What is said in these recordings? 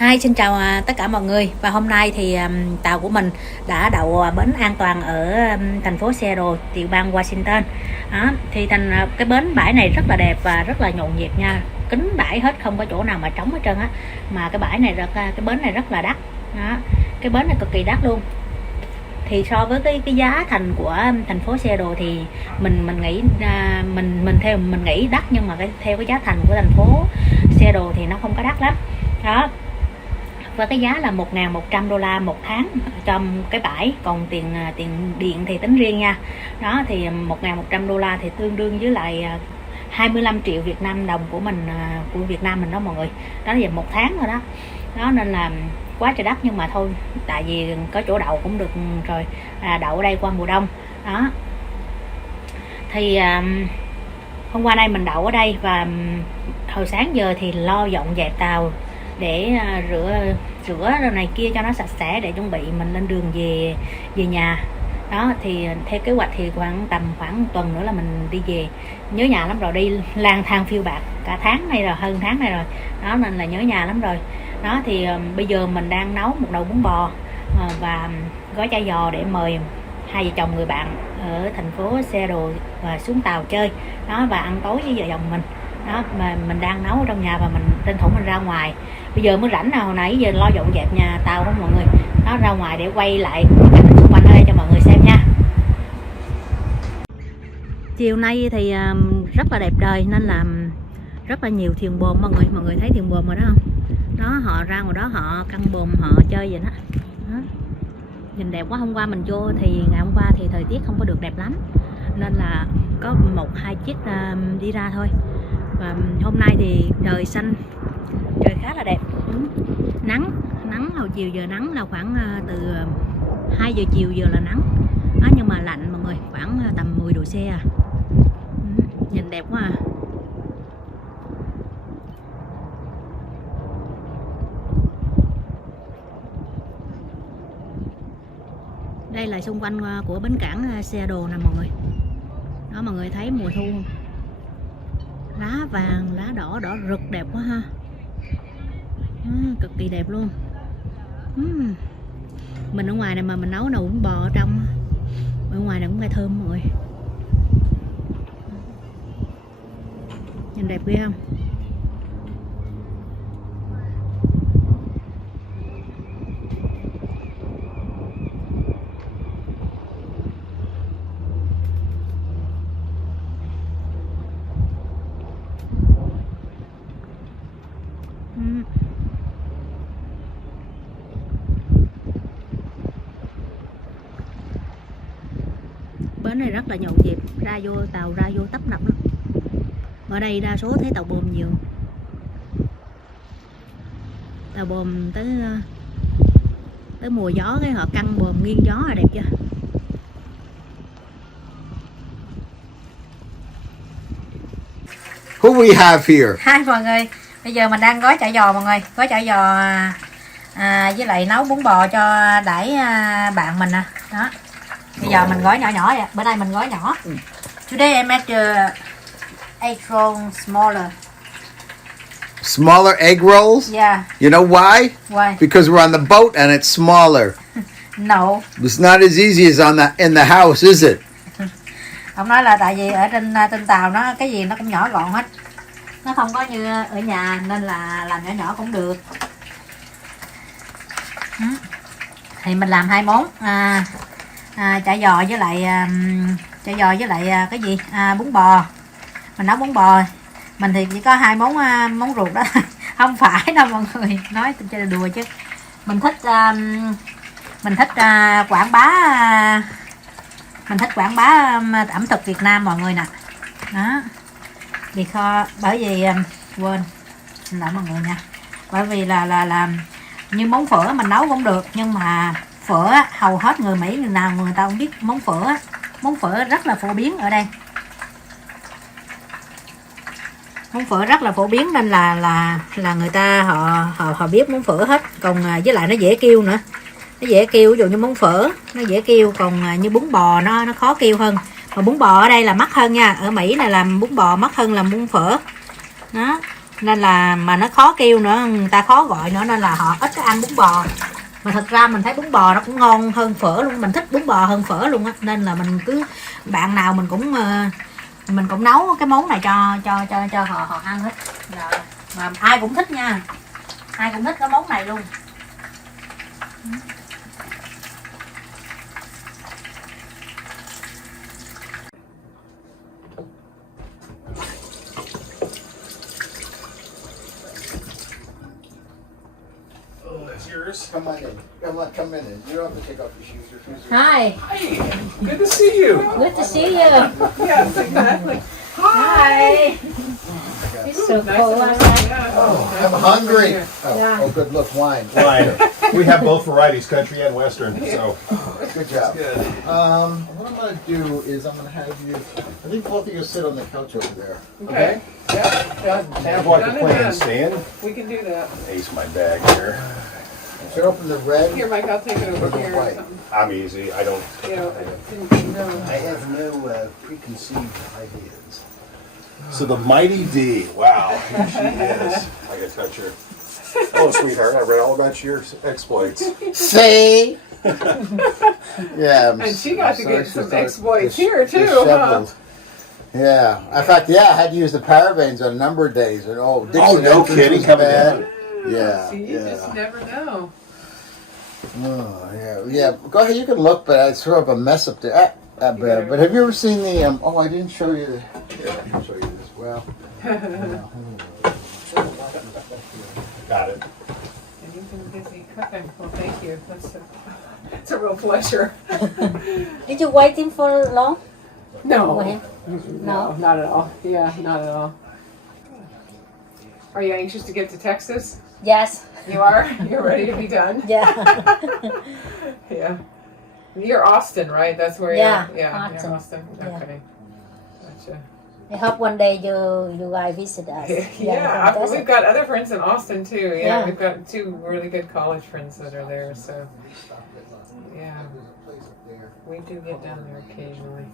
Hi, xin chào tất cả mọi người. Và hôm nay thì tàu của mình đã đậu bến an toàn ở thành phố Seattle, tiểu bang Washington. Đó, thì cái bến bãi này rất là đẹp và rất là nhộn nhịp nha. Kín bãi hết, không có chỗ nào mà trống hết trơn á. Mà cái bến này rất là đắt. Đó, cái bến này cực kỳ đắt luôn. Thì so với cái giá thành của thành phố Seattle thì mình nghĩ mình nghĩ đắt, nhưng mà theo cái giá thành của thành phố Seattle thì nó không có đắt lắm. Đó. Và cái giá là $1.100 một tháng trong cái bãi, còn tiền điện thì tính riêng nha. Đó thì $1.100 thì tương đương với lại 25 triệu Việt Nam đồng của Việt Nam mình đó mọi người. Đó là một tháng thôi đó. Đó nên là quá trời đắt, nhưng mà thôi, tại vì có chỗ đậu cũng được rồi, đậu ở đây qua mùa đông. Đó thì hôm qua đây mình đậu ở đây, và hồi sáng giờ thì lo dọn dẹp tàu để rửa này kia cho nó sạch sẽ, để chuẩn bị mình lên đường về nhà. Đó thì theo kế hoạch thì khoảng tuần nữa là mình đi về. Nhớ nhà lắm rồi, đi lang thang phiêu bạt cả tháng nay rồi, hơn tháng nay rồi. Đó nên là nhớ nhà lắm rồi. Đó thì bây giờ mình đang nấu một nồi bún bò và gói chả giò để mời hai vợ chồng người bạn ở thành phố Seattle và xuống tàu chơi. Đó, và ăn tối với vợ chồng mình. Đó, mà mình đang nấu ở trong nhà và mình tranh thủ mình ra ngoài. Bây giờ mới rảnh, nào hồi nãy giờ lo dọn dẹp nhà tàu đó mọi người. Nó ra ngoài để quay lại xung quanh ở đây cho mọi người xem nha. Chiều nay thì rất là đẹp trời, nên là rất là nhiều thuyền buồm mọi người thấy thuyền buồm rồi đó không? Đó, họ ra ngoài đó họ căng buồm họ chơi vậy đó. Đó, nhìn đẹp quá. Hôm qua mình vô thì ngày hôm qua thì thời tiết không có được đẹp lắm, nên là có 1-2 chiếc đi ra thôi. Và hôm nay thì trời xanh, trời khá là đẹp. Nắng hồi chiều giờ nắng là khoảng từ 2 giờ chiều giờ là nắng đó, nhưng mà lạnh mọi người, khoảng tầm 10 độ C à. Nhìn đẹp quá à. Đây là xung quanh của bến cảng Seattle nè mọi người. Đó, mọi người thấy mùa thu không? Lá vàng, lá đỏ, đỏ rực đẹp quá ha. Cực kỳ đẹp luôn. Mình ở ngoài này mà mình nấu nồi bún bò ở trong, ở ngoài này cũng phải thơm mọi người. Nhìn đẹp ghê không? Bến này rất là nhộn nhịp, tàu ra vô tấp nập lắm. Ở đây đa số thấy tàu bồm nhiều. Tàu bồm tới mùa gió cái họ căng bồm nghiêng gió là đẹp chưa? Who we have here? Hai mọi người, bây giờ mình đang gói chả giò mọi người, gói chả giò với lại nấu bún bò cho đãi bạn mình nè. Đó. Bây giờ mình gói nhỏ nhỏ vậy. Bữa nay mình gói nhỏ. Today I make the egg roll smaller. Smaller egg rolls? Yeah. You know why? Why? Because we're on the boat and it's smaller. No. It's not as easy as in the house, is it? Ông nói là tại vì ở trên tàu nó cái gì nó cũng nhỏ gọn hết. Nó không có như ở nhà, nên là làm nhỏ nhỏ cũng được. Thì mình làm 2 món. Chả giò với lại cái gì bún bò. Mình nấu bún bò, mình thì chỉ có 2 món ruột đó. Không phải đâu mọi người, nói chơi đùa chứ mình thích quảng bá ẩm thực Việt Nam mọi người nè. Đó, bởi vì quên, xin lỗi mọi người nha, bởi vì là như món phở mình nấu cũng được, nhưng mà phở hầu hết người Mỹ người ta không biết món phở rất là phổ biến ở đây. Món phở rất là phổ biến, nên là người ta họ biết món phở hết. Còn với lại nó dễ kêu nữa, nó dễ kêu. Ví dụ như món phở nó dễ kêu, còn như bún bò nó khó kêu hơn. Mà bún bò ở đây là mắc hơn nha, ở Mỹ này làm bún bò mắc hơn làm bún phở. Đó, nên là mà nó khó kêu nữa, người ta khó gọi nữa, nên là họ ít có ăn bún bò. Mà thật ra mình thấy bún bò nó cũng ngon hơn phở luôn, mình thích bún bò hơn phở luôn á, nên là mình cứ bạn nào mình cũng nấu cái món này cho họ ăn hết. Rồi. Mà ai cũng thích nha, ai cũng thích cái món này luôn. Yours. Come on in. Come in. You don't have to take off your shoes. Your shoes are... Hi, Hey, good to see you. good to see you. Yes, exactly. Hi. It's so cold outside. Yeah. I'm hungry. Yeah. Oh, good. Look, wine. Wine. We have both varieties, country and western. So Good job. Good. What I'm going to do is I'm going to have you... I think both of you sit on the couch over there. Okay. Yeah. Done. have like Done a and plan done. stand. We can do that. Ace my bag here. So open the red. Here, Mike, I'll take it over Look here or away. something. I'm easy. I don't. You know, no. I have no preconceived ideas. So the mighty D. Wow. Here she is. I gotta touch her. Oh, sweetheart, I read all about your exploits. See? Yeah. I'm And she got to sorry get she's some not exploits here, too, huh? disheveled. Yeah. In fact, yeah, I had to use the parabens on a number of days. And Dixon no Entrance kidding, was coming bad. down. Yeah. See, you just never know. Oh, yeah. Go ahead. You can look, but I threw up a mess up there. But have you ever seen the? Oh, I didn't show you. Here, I can show you this. Well. Got it. And you've been busy cooking. Well, thank you. It's a real pleasure. Did you waiting for long? No. Wait. No, not at all. Yeah, not at all. Are you anxious to get to Texas? Yes. You are? You're ready to be done? Yeah. Yeah. You're Austin, right? That's where Yeah, you're... Yeah, Austin. you're Austin. Yeah. Okay. Gotcha. I hope one day you guys visit us. Yeah, that's we've it. got other friends in Austin, too. Yeah, Yeah. we've got 2 really good college friends that are there, so... Yeah. We do get down there occasionally.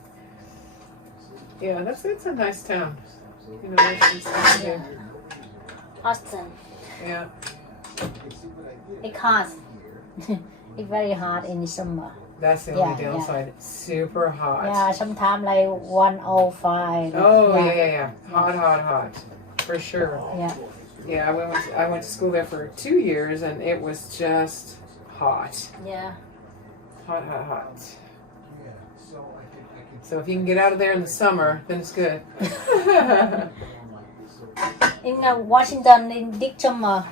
Yeah, it's a nice town. You know, it's nice to do. Austin. Yeah. It's hot. It's very hot in the summer. That's the Yeah, only downside. It's super hot. Yeah, sometimes like 105. Oh, yeah. Hot. For sure. Yeah. Yeah, I went to school there for 2 years, and it was just hot. Yeah. Hot. So if you can get out of there in the summer, then it's good. In Washington, in this summer,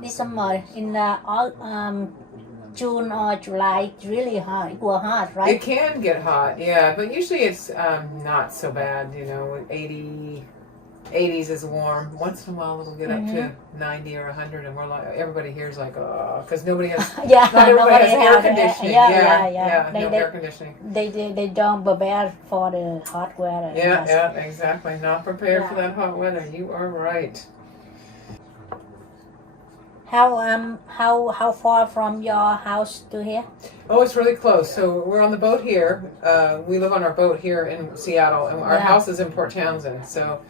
this summer in June or July, it's really hot. It was hot, It right? can get hot, yeah, but usually it's not so bad, 80s is warm. Once in a while it'll get up to 90 or 100, and we're like, everybody here's like, oh, because nobody has, Yeah, not everybody has air have- conditioning. Yeah. No air conditioning. They don't prepare for the hot weather. Yeah, exactly. Not prepared for Yeah. that hot weather. You are right. How far from your house to here? Oh, it's really close. So we're on the boat here. We live on our boat here in Seattle, and our Yeah. house is in Port Townsend. So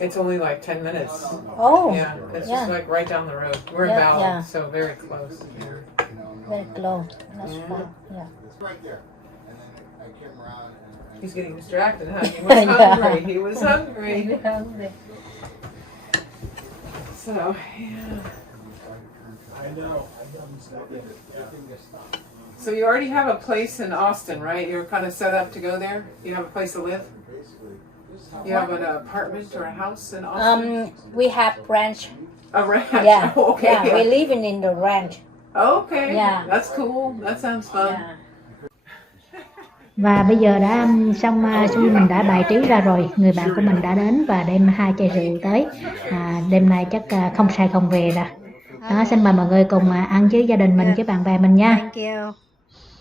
it's only like 10 minutes. Oh, Yeah, it's just yeah. like right down the road. We're in Yeah, Ballard, yeah. so very close. Yeah. very close. That's far. Yeah. It's right there. And then I came around and... He's getting distracted, huh? He was Yeah. hungry. He was hungry. Hungry. So, yeah. I know. So you already have a place in Austin, right? You're kind of set up to go there? You have a place to live? You have an apartment or a house in Austin? We have ranch. A ranch? Yeah. Okay. Yeah, we're living in the ranch. Okay. Yeah. That's cool. That sounds fun. Yeah. Và bây giờ đã xong mình đã bài trí ra rồi, người bạn của mình đã đến và đem 2 chai rượu tới. Đêm nay chắc không say không về rồi. Đó, xin mời mọi người cùng ăn với gia đình mình, với bạn bè mình nha. Thank you.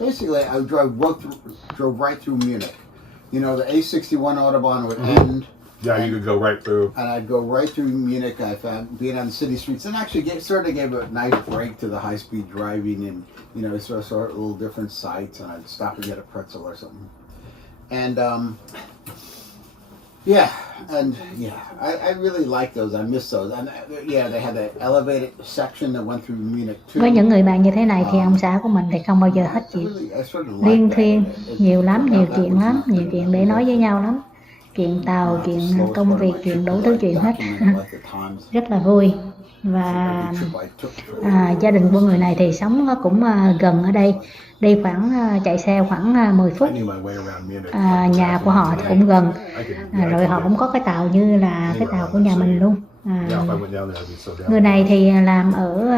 Basically, I drove right through Munich. You know, the A61 Autobahn would end. Yeah, you could go right through. And I'd go right through Munich. I found being on the city streets, and actually gave a nice break to the high-speed driving, and sort of little different sights. And I'd stop and get a pretzel or something. And Yeah, and yeah, I really like those. I miss those. And yeah, they had that elevated section that went through Munich too. Với những người bạn như thế này thì ông xã của mình thì không bao giờ hết chuyện. I sort of Liên like that. thuyên, nhiều lắm, nhiều That chuyện was lắm, not nhiều chuyện để nói với nhau lắm. Chuyện tàu, chuyện công việc, chuyện đủ thứ chuyện hết. Rất là vui. Và gia đình của người này thì sống cũng gần ở đây. Đi khoảng chạy xe khoảng 10 phút. Nhà của họ thì cũng gần. Rồi họ cũng có cái tàu như là cái tàu của nhà mình luôn. Người này thì làm ở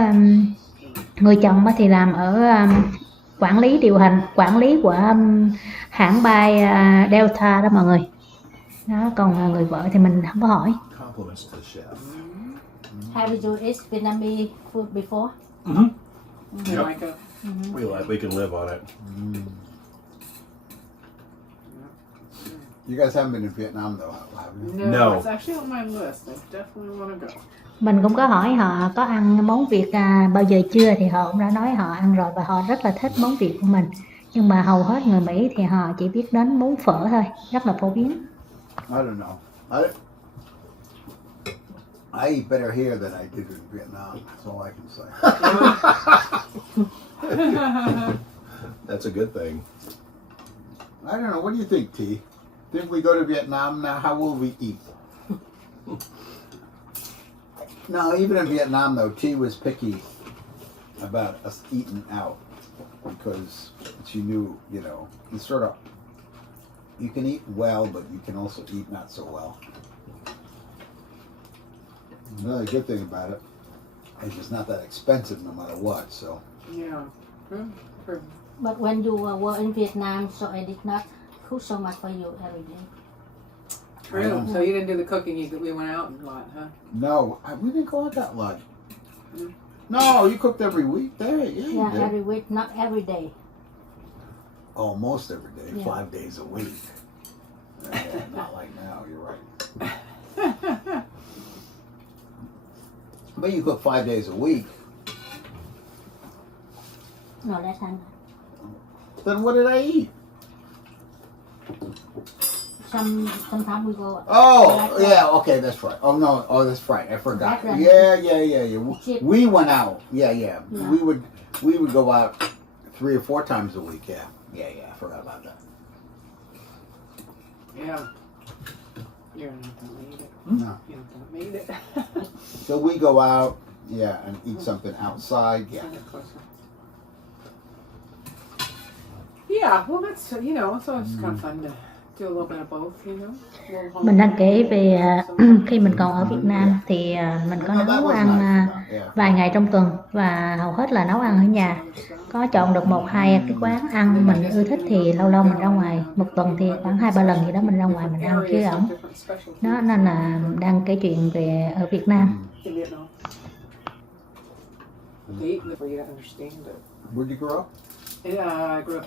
người chồng thì làm ở quản lý điều hành, quản lý của hãng bay Delta đó mọi người. Đó, còn người vợ thì mình không có hỏi. Have you eaten Vietnamese food before? Yep. We can live on it. You guys haven't been in Vietnam though, have you? No. It's actually on my list. I definitely want to go. Mình cũng có hỏi họ có ăn món Việt bao giờ chưa, thì họ cũng đã nói họ ăn rồi và họ rất là thích món Việt của mình. Nhưng mà hầu hết người Mỹ thì họ chỉ biết đến món phở thôi, rất là phổ biến. I don't know. I eat better here than I did in Vietnam. That's all I can say. That's a good thing. I don't know. What do you think, T? Think we go to Vietnam now? How will we eat? No, even in Vietnam though, T was picky about us eating out because she knew, you know, you sort of, you can eat well, but you can also eat not so well. Another good thing about it is it's not that expensive no matter what, so. Yeah. But when you were in Vietnam, so I did not cook so much for you every day. True. So you didn't do the cooking. We went out a lot, huh? No, we didn't go out that lot. No, you cooked every week there. Yeah, you did. Every week, not every day. Almost every day, Yeah. 5 days a week. Yeah, not like now, you're right. But you cook 5 days a week. No, less time. Then what did I eat? Sometimes we go. Oh, yeah, okay, that's right. Oh no, that's right. I forgot. That's right. Yeah. We went out. Yeah. Yeah. We would go out 3 or 4 times a week. Yeah. I forgot about that. Yeah. You're not gonna eat it. No. You're not gonna eat it. So we go out, and eat something outside. Yeah. Yeah, well, that's, you know, it's always kind of fun to do a little bit of both, you know. Mình đang kể về khi mình còn ở Việt Nam thì mình có nấu ăn vài ngày trong tuần và hầu hết là nấu ăn ở nhà. Có chọn được 1-2 cái quán ăn mình ưa thích thì lâu lâu mình ra ngoài. Một tuần thì khoảng 2-3 lần gì đó mình ra ngoài mình ăn chứ ổng. Đó nên là đang kể chuyện về ở Việt Nam. Where'd you grow up? Yeah, I grew up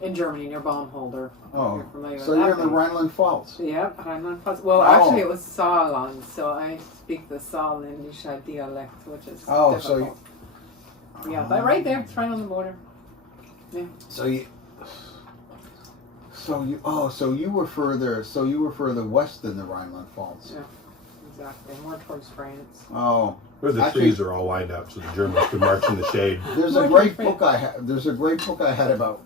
in Germany near Baumholder. Oh, You're familiar so with you're that? in the Rhineland Pfalz. Yep, Rhineland Pfalz. Well, actually, it was Saarland, so I speak the Saarländische dialect, which is difficult. So you, yeah, but right there, it's right on the border. Yeah. So you were further west than the Rhineland Pfalz. Yeah, exactly. More towards France. Oh, Where the trees are all lined up so the Germans can march in the shade. there's a great book I had about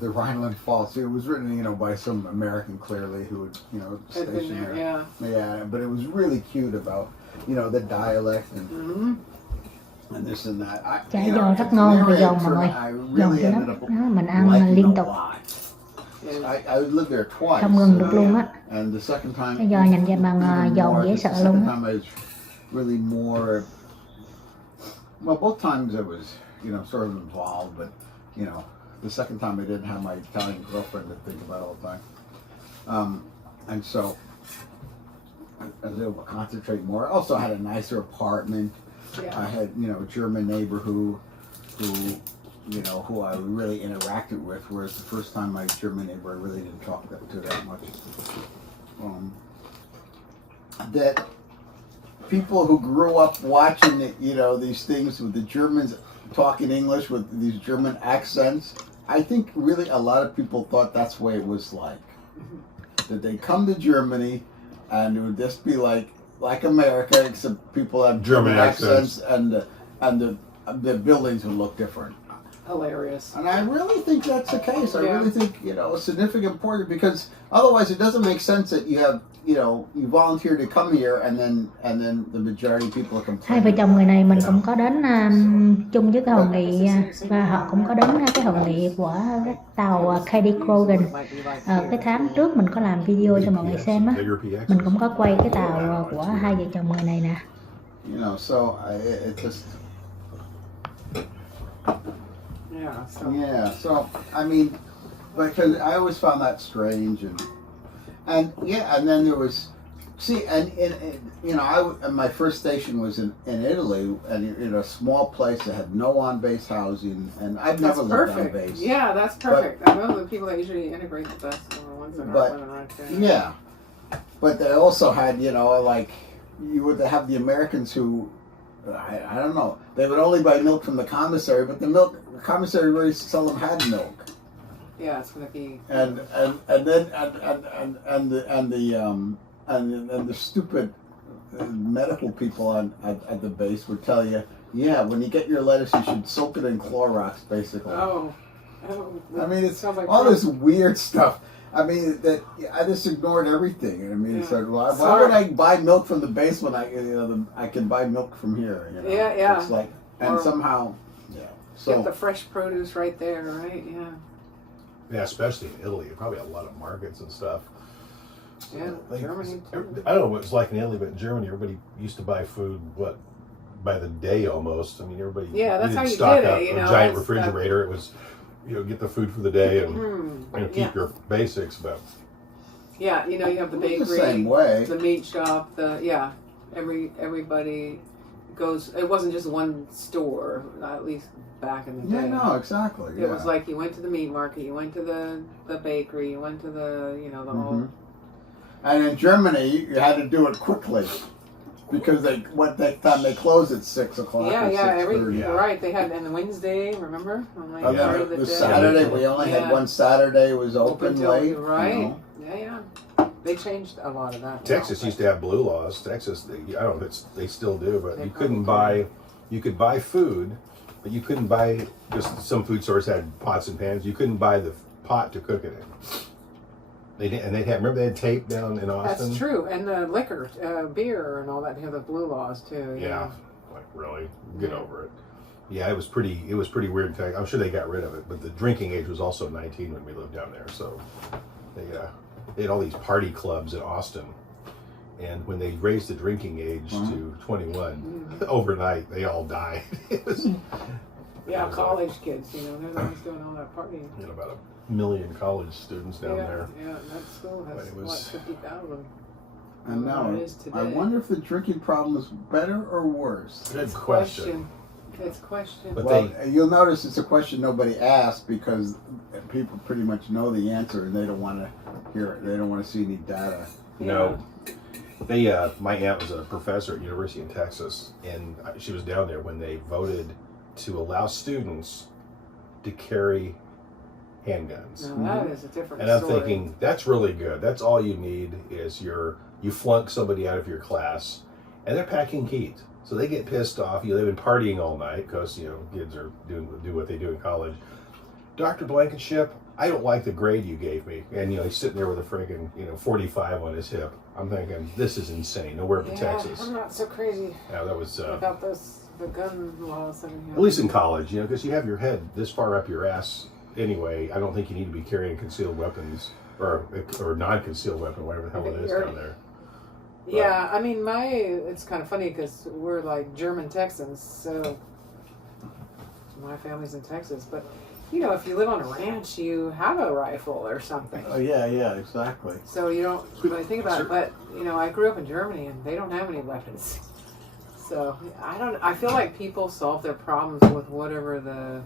the Rhineland Pfalz. It was written, by some American clearly who would, I've been station there, there. yeah. Yeah, but it was really cute about, the dialect and this and that. Chả giò rất ngon và giòn mọi người. Giòn cho lắm. Đó, mình ăn liên tục. I lived there twice. Không ngừng được luôn á. And the second time, Cái giò nhằm bằng giòn dễ sợ luôn á. Really more, well, both times I was, sort of involved, but, the second time I didn't have my Italian girlfriend to think about all the time. And so I was able to concentrate more. I also had a nicer apartment. Yeah. I had, a German neighbor who I really interacted with, whereas the first time my German neighbor I really didn't talk to that much. That people who grew up watching it, these things with the Germans talking English with these German accents, I think really a lot of people thought that's the way it was like. That they come to Germany and it would just be like America, except people have German accents. and the buildings would look different. Hilarious. And I really think that's the case. I Yeah. really think, a significant part of it, because otherwise it doesn't make sense that you have, you volunteer to come here and then the majority of people are Hai complaining. vợ chồng người này mình cũng có đến chung với cái hội nghị và họ cũng có đến cái hội nghị của cái tàu KD Krogan. Cái tháng trước mình có làm video cho mọi người xem á, mình cũng có quay cái tàu của hai vợ chồng người này nè. So it just Yeah. So I mean, because I always found that strange, and then there was, my first station was in Italy, and in a small place that had no on-base housing, and I've never lived on base. Yeah, that's perfect. I know the people that usually integrate the best are the ones that are living right there. Yeah, but they also had, you would have the Americans who, I don't know, they would only buy milk from the commissary, but the commissary really seldom had milk. Yeah, it's gonna be. And the stupid medical people at the base would tell you, when you get your lettuce, you should soak it in Clorox, basically. Oh. I mean, it's sounds like all this weird stuff. I mean, that I just ignored everything. I mean, it's like, why would I buy milk from the base when I can buy milk from here? Yeah. It's like, and somehow, so get the fresh produce right there, right? Yeah. Yeah, especially in Italy, probably a lot of markets and stuff. Yeah, Germany too. I don't know what it's like in Italy, but in Germany, everybody used to buy food by the day almost. I mean, everybody that's how you stock did it, up a giant refrigerator. It was, get the food for the day and keep your basics. But yeah, you have the bakery, the same way. The meat shop, everybody goes. It wasn't just one store, at least back in the day. Yeah, no, exactly. It was like you went to the meat market, you went to the bakery, you went to the the whole. And in Germany, you had to do it quickly because time they close at 6 o'clock. Right. They had on Wednesday, remember? The Saturday, we only had one Saturday was open late. Right. Yeah. They changed a lot of that. Texas used to have blue laws. Texas, I don't know if they still do, but you could buy food, but you couldn't buy, just some food stores had pots and pans. You couldn't buy the pot to cook it in. Remember they had tape down in Austin? That's true, and the liquor, beer and all that, the blue laws too. Yeah, like really, get over it. Yeah, it was pretty weird. In fact, I'm sure they got rid of it, but the drinking age was also 19 when we lived down there. So they had all these party clubs in Austin, and when they raised the drinking age to 21, overnight they all died. It was college kids, they're the ones doing all that partying. About 1 million college students down there. Yeah, that school has 50,000. I know. I wonder if the drinking problem is better or worse. Good question. It's a question. But you'll notice it's a question nobody asked because people pretty much know the answer and they don't want to hear it. They don't want to see any data. No. My aunt was a professor at University in Texas, and she was down there when they voted to allow students to carry handguns. Now that is a different And I'm story. thinking, that's really good. That's all you need is you flunk somebody out of your class, and they're packing heat. So they get pissed off. They've been partying all night because, kids are do what they do in college. Dr. Blankenship, I don't like the grade you gave me. And, he's sitting there with a freaking, 45 on his hip. I'm thinking, this is insane. Nowhere but Texas. I'm not so crazy Yeah, that was... about the gun laws. At least in college, because you have your head this far up your ass anyway. I don't think you need to be carrying concealed weapons or non-concealed weapon, whatever the hell it is down there. Yeah, I mean, it's kind of funny because we're like German Texans, so my family's in Texas. But, if you live on a ranch, you have a rifle or something. Oh, yeah, exactly. So you don't really think about it. But, I grew up in Germany and they don't have any weapons. So I feel like people solve their problems with whatever the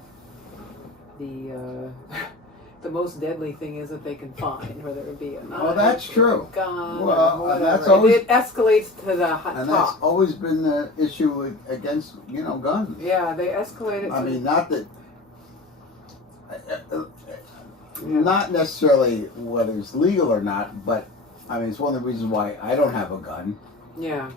most deadly thing is that they can find, whether it be a knife, well, that's true. Gun, well, or that's always, it escalates to the top. And that's always been the issue against, guns. Yeah, they escalate it. I mean, not that, not necessarily whether it's legal or not, but I mean, it's one of the reasons why I don't have a gun. Yeah.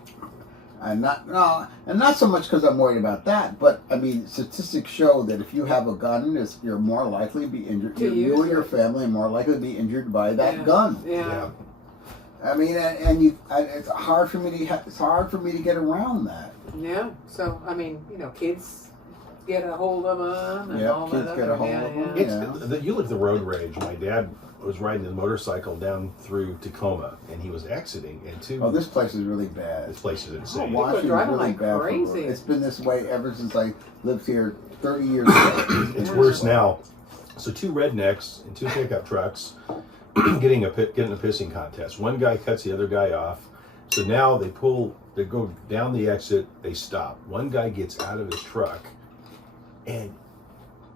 And not so much because I'm worried about that, but I mean, statistics show that if you have a gun, you're more likely to be injured. You and your family are more likely to be injured by that gun. Yeah. I mean, it's hard for me to get around that. Yeah. So I mean, you know, kids get a hold of them. And all kids that get a hold of them. You look at the road rage. My dad was riding his motorcycle down through Tacoma, and he was exiting, and Oh, this place is really bad. This place is insane. Washington's driving really like bad. crazy. It's been this way ever since I lived here 30 years ago. It's worse now. So 2 rednecks and 2 pickup trucks getting a pissing contest. One guy cuts the other guy off. So now they go down the exit, they stop. One guy gets out of his truck, and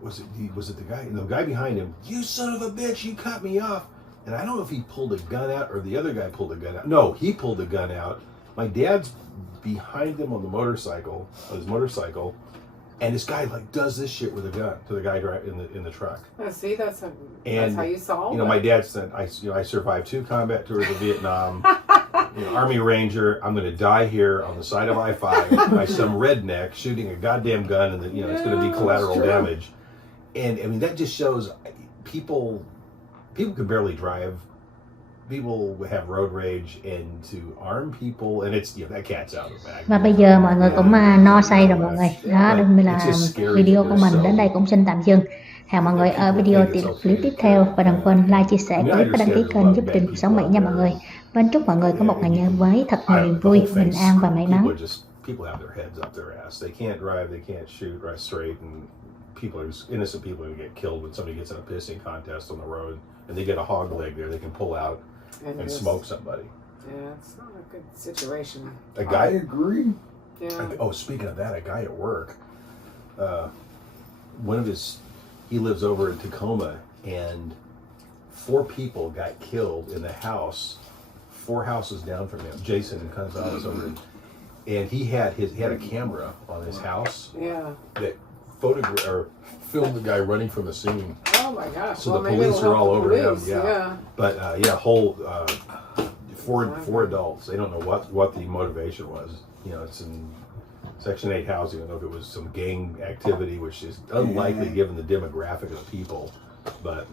was it the guy behind him, "You son of a bitch, you cut me off." And I don't know if he pulled a gun out or the other guy pulled a gun out. No, he pulled the gun out. My dad's behind him on his motorcycle, and this guy like does this shit with a gun to the guy in the truck. Oh, see, that's how you solve You know, it. my dad said, I survived 2 combat tours of Vietnam. Army Ranger, I'm going to die here on the side of I-5 by some redneck shooting a goddamn gun, and it's going to be collateral damage. And I mean, that just shows people can barely drive. People have road rage, and to arm people, and it's that cat's out of the bag. Và bây giờ mọi người cũng no say rồi mọi người. Đó, đừng là video của mình đến đây cũng xin tạm dừng. Hẹn mọi người ở video clip tiếp theo, và đừng quên like, chia sẻ clip và đăng ký kênh giúp Trinh Cuộc Sống Mỹ nha mọi người. Và chúc mọi người có một ngày nhớ với thật nhiều niềm vui, bình an và may mắn. People have their heads up their ass. They can't drive, they can't shoot right straight, and innocent people get killed when somebody gets in a pissing contest on the road, and they get a hog leg there. They can pull out and smoke somebody. Yeah, it's not a good situation. I agree. Yeah. Speaking of that, a guy at work, he lives over in Tacoma, and 4 people got killed in the house, 4 houses down from him. Jason Gonzalez over in, and he had a camera on his house. Yeah. That filmed the guy running from the scene. Oh my gosh. So the police are all over him. Yeah. But whole 4 adults. They don't know what the motivation was. It's in Section 8 housing. I don't know if it was some gang activity, which is unlikely given the demographic of the people. But